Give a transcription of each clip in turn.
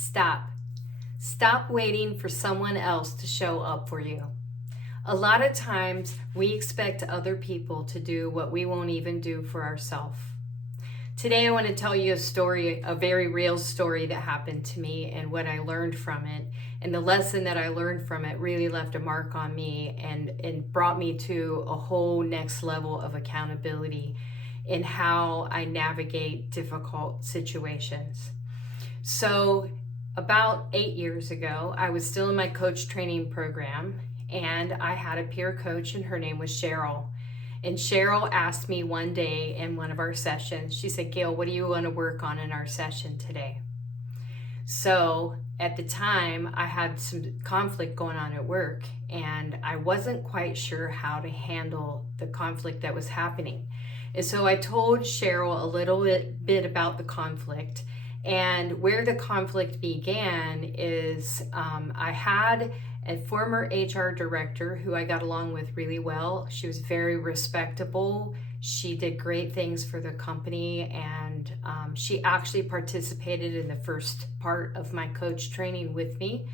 Stop. Stop waiting for someone else to show up for you. A lot of times we expect other people to do what we won't even do for ourselves. Today I want to tell you a story, a very real story that happened to me and what I learned from it. And the lesson that I learned from it really left a mark on me and brought me to a whole next level of accountability in how I navigate difficult situations. So about 8 years ago, I was still in my coach training program, and I had a peer coach, and her name was Cheryl. And Cheryl asked me one day in one of our sessions, she said, "Gail, what do you want to work on in our session today?" So at the time, I had some conflict going on at work, and I wasn't quite sure how to handle the conflict that was happening. And so I told Cheryl a little bit about the conflict. And where the conflict began is I had a former HR director who I got along with really well. She was very respectable. She did great things for the company, and she actually participated in the first part of my coach training with me.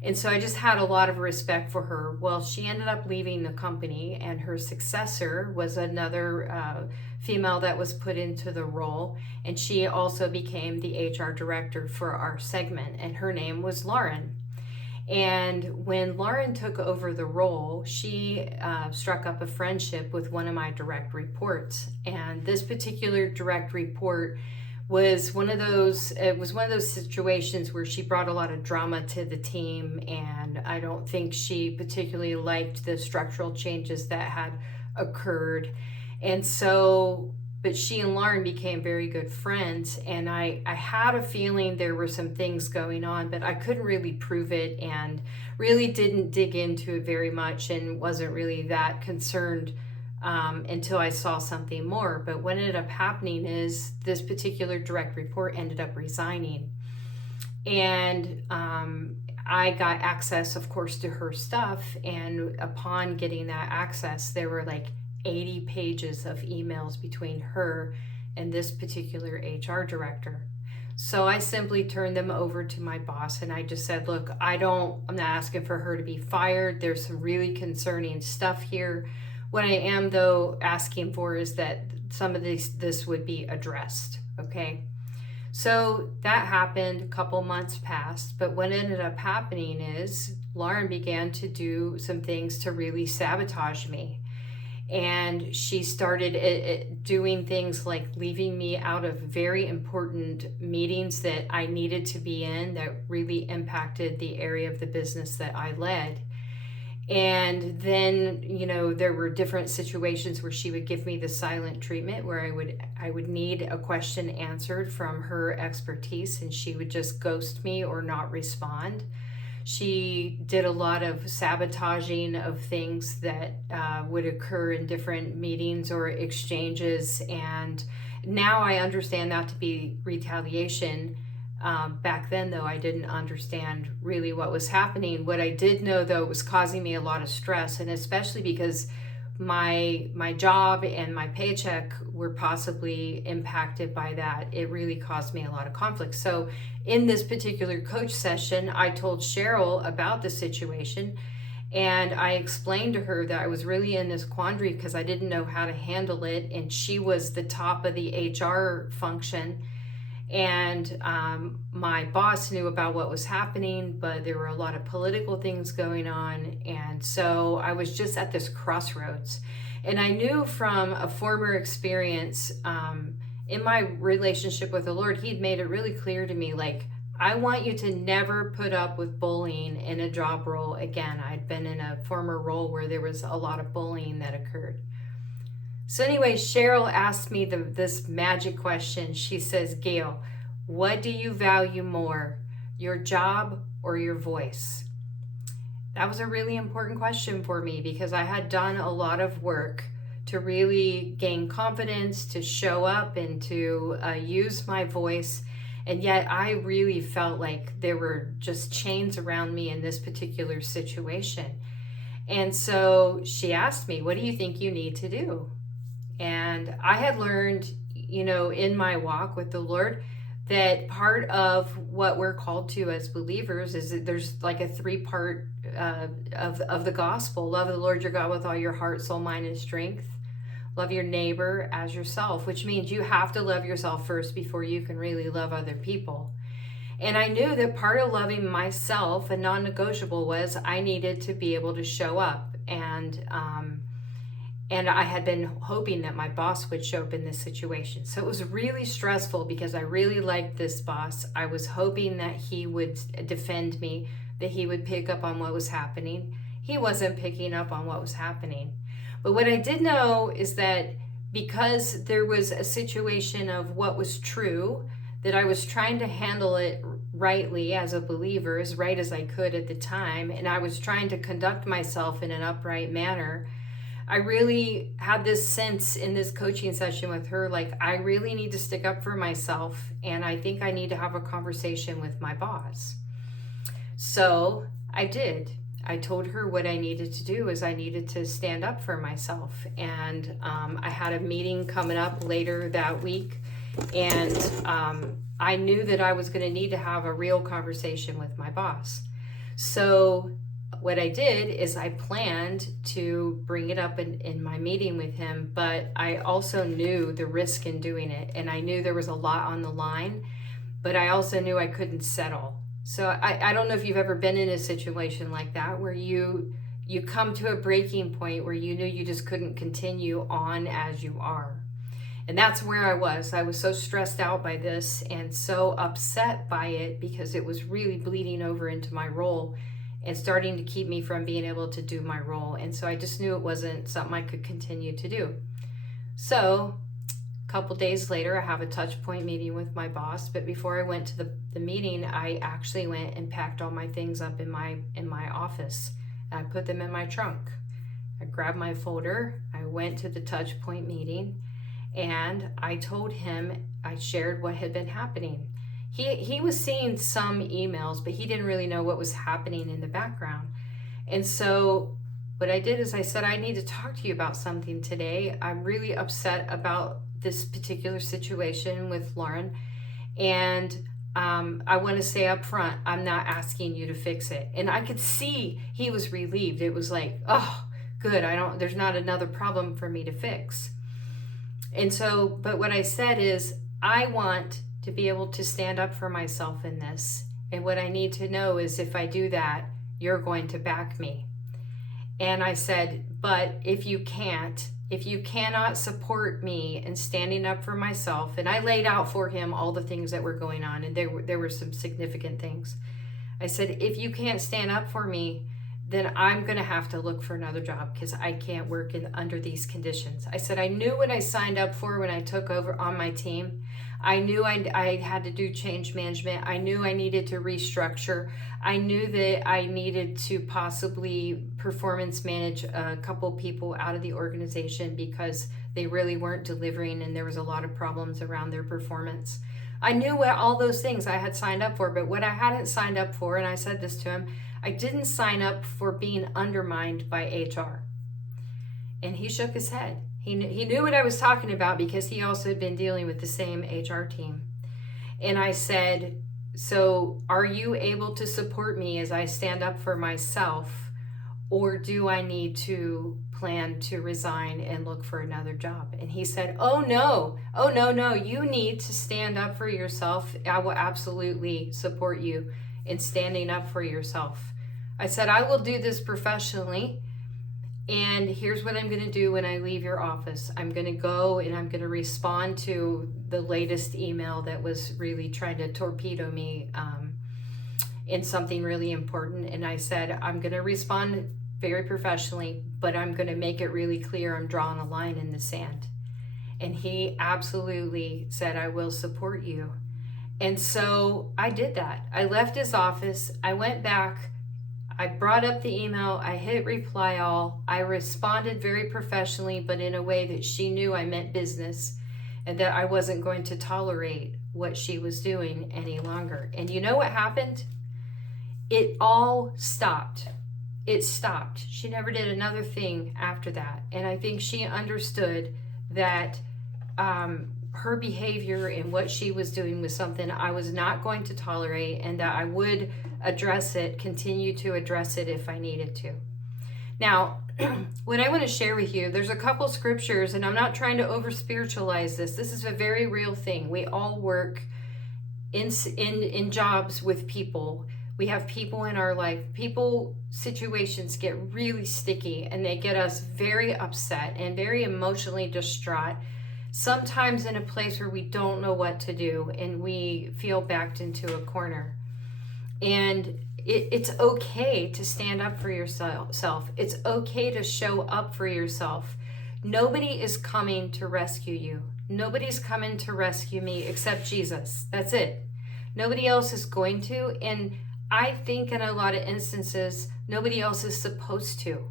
And so I just had a lot of respect for her. Well, she ended up leaving the company, and her successor was another female that was put into the role. And she also became the HR director for our segment, and her name was Lauren. And when Lauren took over the role, she struck up a friendship with one of my direct reports. And this particular direct report was one of those situations where she brought a lot of drama to the team, and I don't think she particularly liked the structural changes that had occurred. And so, but she and Lauren became very good friends, and I had a feeling there were some things going on, but I couldn't really prove it and really didn't dig into it very much and wasn't really that concerned until I saw something more. But what ended up happening is this particular direct report ended up resigning. And I got access, of course, to her stuff. And upon getting that access, there were like 80 pages of emails between her and this particular HR director. So I simply turned them over to my boss, and I just said, look, I'm not asking for her to be fired. There's some really concerning stuff here. What I am, though, asking for is that some of this would be addressed, okay? So that happened, a couple months passed, but what ended up happening is Lauren began to do some things to really sabotage me. And she started doing things like leaving me out of very important meetings that I needed to be in that really impacted the area of the business that I led. And then, there were different situations where she would give me the silent treatment, where I would need a question answered from her expertise, and she would just ghost me or not respond. She did a lot of sabotaging of things that would occur in different meetings or exchanges. And now I understand that to be retaliation. Back then, though, I didn't understand really what was happening. What I did know, though, was causing me a lot of stress, and especially because my job and my paycheck were possibly impacted by that. It really caused me a lot of conflict. So in this particular coach session, I told Cheryl about the situation, and I explained to her that I was really in this quandary because I didn't know how to handle it, and she was the top of the HR function. And my boss knew about what was happening, but there were a lot of political things going on. And so I was just at this crossroads. And I knew from a former experience in my relationship with the Lord, He'd made it really clear to me, like, I want you to never put up with bullying in a job role again. I'd been in a former role where there was a lot of bullying that occurred. So anyway, Cheryl asked me this magic question. She says, "Gail, what do you value more, your job or your voice?" That was a really important question for me because I had done a lot of work to really gain confidence, to show up and to use my voice. And yet I really felt like there were just chains around me in this particular situation. And so she asked me, "What do you think you need to do?" And I had learned, in my walk with the Lord, that part of what we're called to as believers is that there's like a three-part of the gospel. Love the Lord your God with all your heart, soul, mind, and strength. Love your neighbor as yourself, which means you have to love yourself first before you can really love other people. And I knew that part of loving myself, a non-negotiable, was I needed to be able to show up. And I had been hoping that my boss would show up in this situation. So it was really stressful because I really liked this boss. I was hoping that he would defend me, that he would pick up on what was happening. He wasn't picking up on what was happening. But what I did know is that because there was a situation of what was true, that I was trying to handle it rightly as a believer, as right as I could at the time, and I was trying to conduct myself in an upright manner, I really had this sense in this coaching session with her, like, I really need to stick up for myself, and I think I need to have a conversation with my boss. So I did. I told her what I needed to do is I needed to stand up for myself. And I had a meeting coming up later that week, and I knew that I was going to need to have a real conversation with my boss. So what I did is I planned to bring it up in my meeting with him, but I also knew the risk in doing it, and I knew there was a lot on the line, but I also knew I couldn't settle. So I don't know if you've ever been in a situation like that where you come to a breaking point where you knew you just couldn't continue on as you are. And that's where I was. I was so stressed out by this and so upset by it because it was really bleeding over into my role and starting to keep me from being able to do my role. And so I just knew it wasn't something I could continue to do. So a couple days later, I have a touch point meeting with my boss. But before I went to the meeting, I actually went and packed all my things up in my office. I put them in my trunk. I grabbed my folder. I went to the touch point meeting, and I told him, I shared what had been happening. He was seeing some emails, but he didn't really know what was happening in the background. And so what I did is I said, I need to talk to you about something today. I'm really upset about this particular situation with Lauren. And I want to say up front, I'm not asking you to fix it. And I could see he was relieved. It was like, oh, good. There's not another problem for me to fix. And so, but what I said is, I want to be able to stand up for myself in this. And what I need to know is if I do that, you're going to back me. And I said, but if you cannot support me in standing up for myself, and I laid out for him all the things that were going on, and there were some significant things. I said, if you can't stand up for me, then I'm going to have to look for another job because I can't work under these conditions. I said, I knew what I signed up for when I took over on my team. I knew I had to do change management. I knew I needed to restructure. I knew that I needed to possibly performance manage a couple people out of the organization because they really weren't delivering and there was a lot of problems around their performance. I knew what all those things I had signed up for, but what I hadn't signed up for, and I said this to him, I didn't sign up for being undermined by HR. And he shook his head. He knew what I was talking about because he also had been dealing with the same HR team. And I said, so are you able to support me as I stand up for myself, or do I need to plan to resign and look for another job? And he said, oh no, you need to stand up for yourself. I will absolutely support you in standing up for yourself. I said, I will do this professionally. And here's what I'm going to do when I leave your office. I'm going to go and I'm going to respond to the latest email that was really trying to torpedo me in something really important. And I said, I'm going to respond very professionally, but I'm going to make it really clear I'm drawing a line in the sand. And he absolutely said, I will support you. And so I did that. I left his office. I went back. I brought up the email, I hit reply all, I responded very professionally, but in a way that she knew I meant business and that I wasn't going to tolerate what she was doing any longer. And you know what happened? It all stopped. It stopped. She never did another thing after that. And I think she understood that her behavior and what she was doing was something I was not going to tolerate, and that I would address it, continue to address it if I needed to. Now, what I want to share with you, there's a couple scriptures, and I'm not trying to over spiritualize this. This is a very real thing. We all work in jobs with people. We have people in our life. Situations get really sticky, and they get us very upset and very emotionally distraught. Sometimes in a place where we don't know what to do, and we feel backed into a corner. And it's okay to stand up for yourself. It's okay to show up for yourself. Nobody is coming to rescue you. Nobody's coming to rescue me except Jesus. That's it. Nobody else is going to. And I think in a lot of instances, nobody else is supposed to.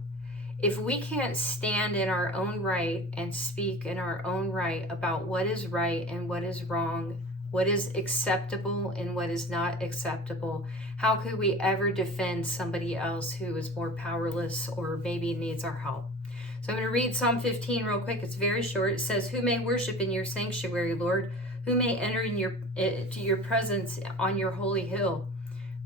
If we can't stand in our own right and speak in our own right about what is right and what is wrong, what is acceptable and what is not acceptable, how could we ever defend somebody else who is more powerless or maybe needs our help? So I'm going to read Psalm 15 real quick. It's very short. It says, "Who may worship in your sanctuary, Lord? Who may enter to your presence on your holy hill?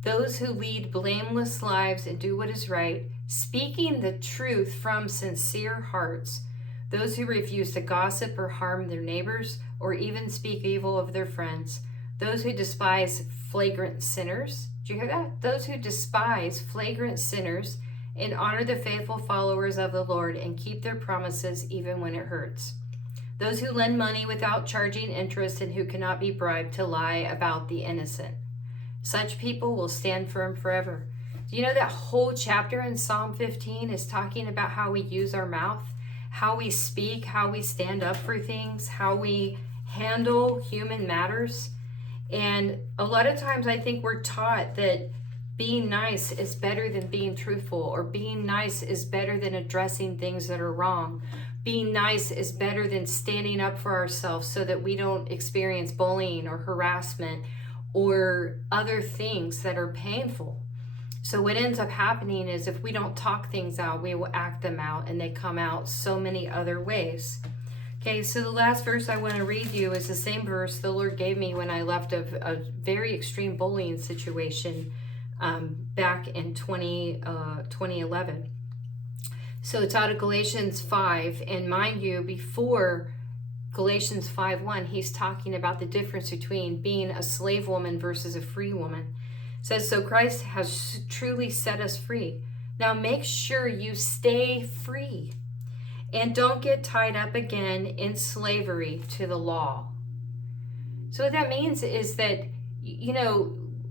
Those who lead blameless lives and do what is right, speaking the truth from sincere hearts. Those who refuse to gossip or harm their neighbors or even speak evil of their friends. Those who despise flagrant sinners." Do you hear that? Those who despise flagrant sinners and honor the faithful followers of the Lord and keep their promises even when it hurts. Those who lend money without charging interest and who cannot be bribed to lie about the innocent. Such people will stand firm forever. Do you know that whole chapter in Psalm 15 is talking about how we use our mouth, how we speak, how we stand up for things, how we handle human matters? And a lot of times I think we're taught that being nice is better than being truthful, or being nice is better than addressing things that are wrong. Being nice is better than standing up for ourselves so that we don't experience bullying or harassment or other things that are painful. So what ends up happening is if we don't talk things out, we will act them out, and they come out so many other ways. Okay, so the last verse I want to read you is the same verse the Lord gave me when I left a very extreme bullying situation back in 2011. So it's out of Galatians 5, and mind you, before Galatians 5:1, he's talking about the difference between being a slave woman versus a free woman. It says, "So Christ has truly set us free. Now make sure you stay free. And don't get tied up again in slavery to the law." So what that means is that,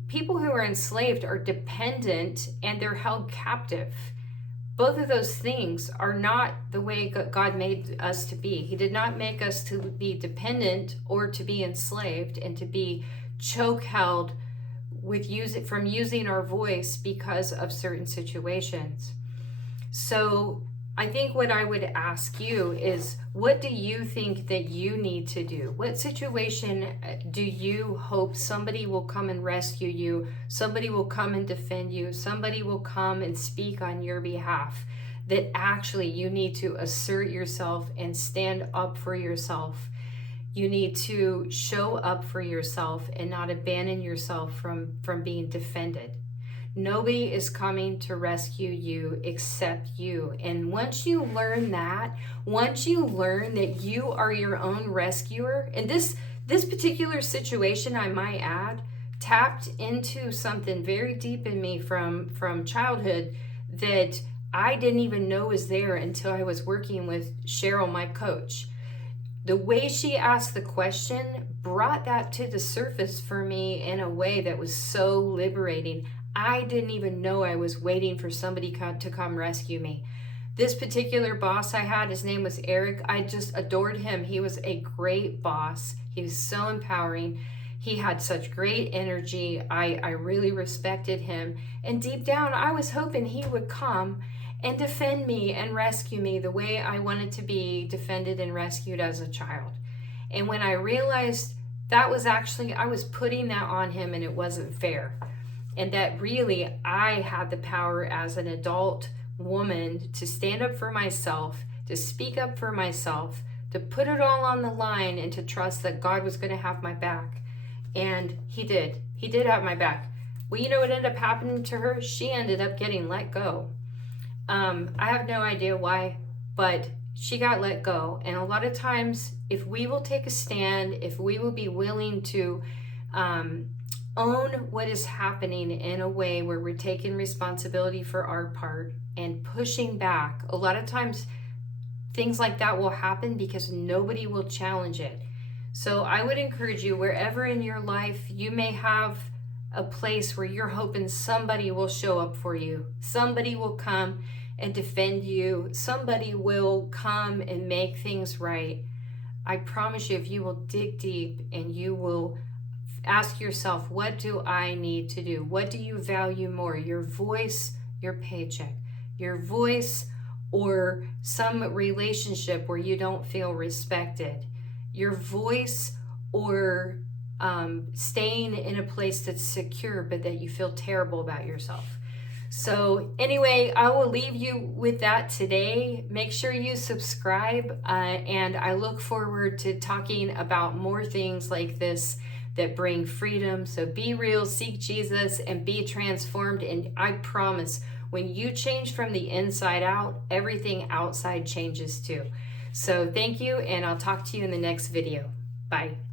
people who are enslaved are dependent and they're held captive. Both of those things are not the way God made us to be. He did not make us to be dependent or to be enslaved and to be choke held from using our voice because of certain situations. So I think what I would ask you is, what do you think that you need to do? What situation do you hope somebody will come and rescue you? Somebody will come and defend you. Somebody will come and speak on your behalf. That actually you need to assert yourself and stand up for yourself. You need to show up for yourself and not abandon yourself from being defended. Nobody is coming to rescue you except you. And once you learn that, once you learn that you are your own rescuer, and this particular situation, I might add, tapped into something very deep in me from childhood that I didn't even know was there until I was working with Cheryl, my coach. The way she asked the question brought that to the surface for me in a way that was so liberating. I didn't even know I was waiting for somebody to come rescue me. This particular boss I had, his name was Eric. I just adored him. He was a great boss. He was so empowering. He had such great energy. I really respected him. And deep down, I was hoping he would come and defend me and rescue me the way I wanted to be defended and rescued as a child. And when I realized that was actually, I was putting that on him and it wasn't fair. And that really I had the power as an adult woman to stand up for myself, to speak up for myself, to put it all on the line and to trust that God was going to have my back. And he did. He did have my back. Well, you know what ended up happening to her? She ended up getting let go. I have no idea why, but she got let go. And a lot of times, if we will take a stand, if we will be willing to own what is happening in a way where we're taking responsibility for our part and pushing back, a lot of times things like that will happen because nobody will challenge it. So I would encourage you, wherever in your life you may have a place where you're hoping somebody will show up for you, somebody will come and defend you, somebody will come and make things right. I promise you, if you will dig deep and you will ask yourself, what do I need to do? What do you value more? Your voice, your paycheck, your voice, or some relationship where you don't feel respected, your voice, or staying in a place that's secure but that you feel terrible about yourself. So anyway, I will leave you with that today. Make sure you subscribe, and I look forward to talking about more things like this that bring freedom. So be real, seek Jesus, and be transformed. And I promise, when you change from the inside out, everything outside changes too. So thank you, and I'll talk to you in the next video. Bye.